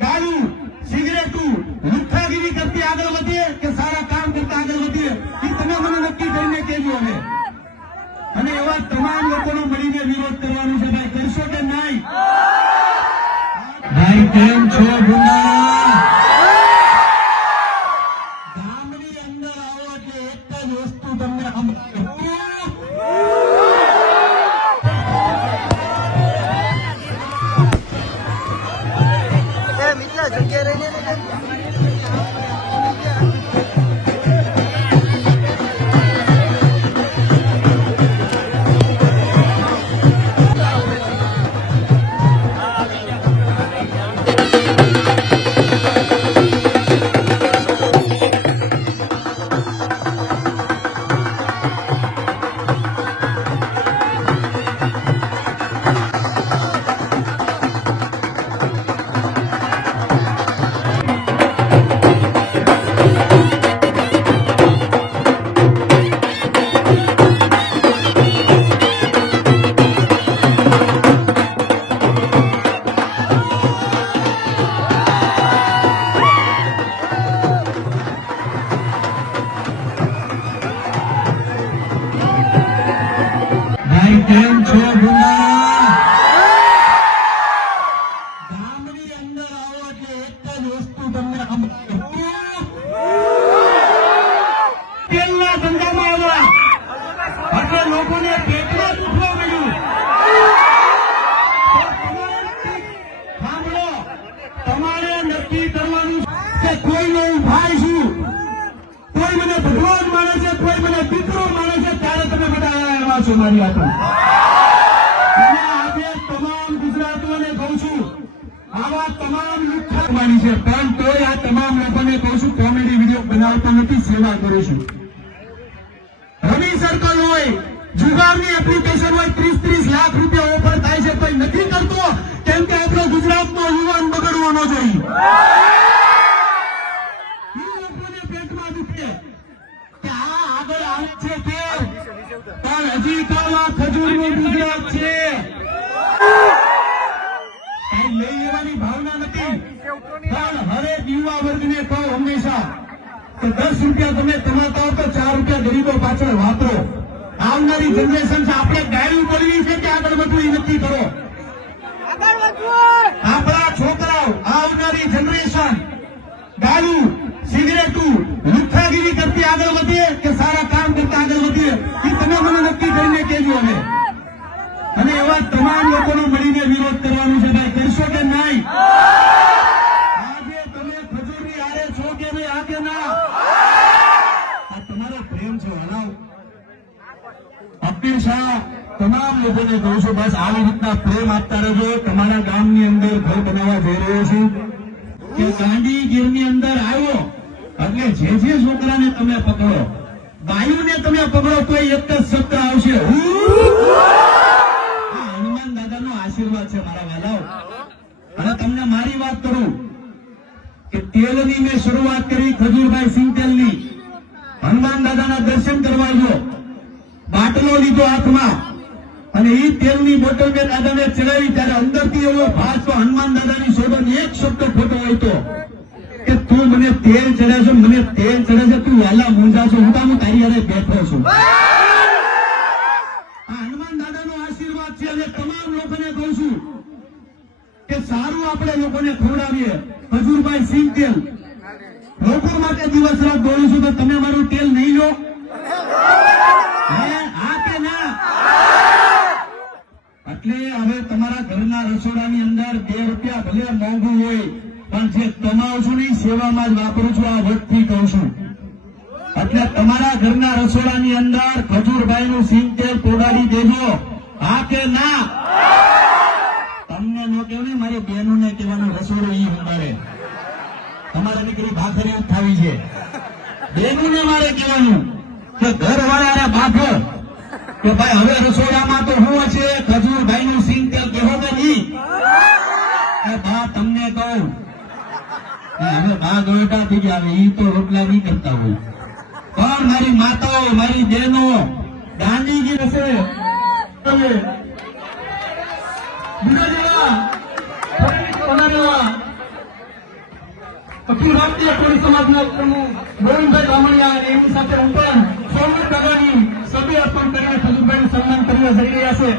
દારૂ સિગરેટુ લુખ્ખાગીરી કરતી આગળ વધીએ કે સારા કામ કરતા આગળ વધીએ? એ તમે મને નક્કી કરીને કહેજો હવે. અને એવા તમામ લોકોનો મળીને વિરોધ કરવાનો છે ભાઈ. કરશો કે નહીં? ભાઈ કેમ છો ગુંડા ગામની અંદર આવો એટલે એક જ વસ્તુ તમને સંભળાય. ¿Qué? ¿Qué? ¿Qué? કેમ છો તમારે નક્કી કરવાનું કે કોઈનો હું ભાઈ છું. કોઈ મને ભગવાન માને છે, કોઈ મને દીકરો માને છે, ત્યારે તમે બધા છું મારી હાથો તમામ ગુજરાતીઓને કહું છું, આવા તમામ લુખ્ખા માની છે. પણ તોય આ તમામ લોકોને કહું છું, કોમેડી વીડિયો બનાવતા નથી, સેવા કરું છું. રવિ સર્કલ હોય, જુગારની એપ્લિકેશન હોય ત્રીસ ત્રીસ લાખ રૂપિયા ઓફર થાય છે, કોઈ નથી કરતો, કેમ કે આપણો ગુજરાતનો યુવાન બગડવો ન જોઈએ. હજી તો આ ખજૂરનું ગુજરાત છે. કઈ લઈ લેવાની ભાવના નથી. પણ હરેક યુવા વર્ગને કહું હંમેશા કે દસ રૂપિયા તમે કમાતા હો તો ચાર રૂપિયા ગરીબો પાછળ વાપરો. આવનારી જનરેશન છે આપણે ગાયું બોલવી છે કે આગળ વધવું એ નક્કી કરો. આપણા છોકરાઓ આવનારી જનરેશન દારૂ સિગરેટું લુખ્ખાગીરી કરતી આગળ વધીએ કે સારા કામ કરતા આગળ વધીએ કરીને કહેજો અમે. અને એવા તમામ લોકોનો મળીને વિરોધ કરવાનો છે ભાઈ. કરશો કે નહીં? આજે તમે ખજૂરની આરે છો કે નહીં? આ કે ના? આ તમારો પ્રેમ છે, હલાવ. અપીલ શાહ, તમામ લોકોને કહું છું, બસ આવી રીતના પ્રેમ આપતા રહેજો. તમારા ગામની અંદર ઘર બનાવવા જઈ રહ્યો છું કે ગાંધીગીરની અંદર આવ્યો, એટલે જે જે છોકરાને તમે પકડો બાયુને તમે પકડો કોઈ એક જ શબ્દ આવશે. હનુમાન દાદાનો આશીર્વાદ છે મારા વાલાઓ. અને તમને મારી વાત કરું કે તેલની મેં શરૂઆત કરી ખજૂરભાઈ સિંહ તેલની હનુમાન દાદાના દર્શન કરવા ગયો બાટલો લીધો હાથમાં. અને એ તેલની બોટલ મેં દાદાને ચડાવી ત્યારે અંદરથી એવો ભાસ હનુમાન દાદાની શોધન એક શબ્દ ખોટો હોય તો. કે તું મને તેલ ચડે છે મને તેલ ચડે છે તું વહેલા મૂંઝા છો. હું હું તારી હારે બેઠો છું. હનુમાન દાદાનો આશીર્વાદ છે અને તમામ લોકોને કહું છું કે સારું આપણે લોકોને ખવડાવીએ. હજુરભાઈ સિંહ તેલ. લોકો માટે દિવસ રાત દોડું છું તો તમે મારું તેલ નહીં લો? હે હા કે ના? એટલે હવે તમારા ઘરના રસોડાની અંદર બે રૂપિયા ભલે મોંઘું હોય પણ જે કમાવ છું ને સેવામાં જ વાપરું છું, આ વટથી કહું છું. એટલે તમારા ઘરના રસોડાની અંદર ખજૂરભાઈ નું સિંગ તેલ પોડાડી દેજો. હા કે ના? તમને ન કહેવું ને, મારી બહેનો ને કહેવાનું રસોડો ઈ ઉંબાડે તમારા દીકરી ભાખરી ઉઠાવી છે. બહેનો ને મારે કહેવાનું કે ઘર વાળા ભાખર કે ભાઈ, હવે રસોડામાં તો શું છે ખજૂરભાઈ નું તેલ કેવો કે નહીં? એ બા, તમને કહું. હવે બા ગોયટા થઈ આવે એ તો રોટલા નહીં કરતા હોય પણ મારી માતાઓ, મારી બહેનો, ગાંધીજી હશે? અખિલ ભારતીય કોળી સમાજના પ્રમુખ, ગોવિંદભાઈ બામણિયા અને એમની સાથે હું પણ સોમનાથ દાદાની સભ્ય અર્પણ કરીને ખજૂરભાઈનું સન્માન કરવા જઈ રહ્યા છે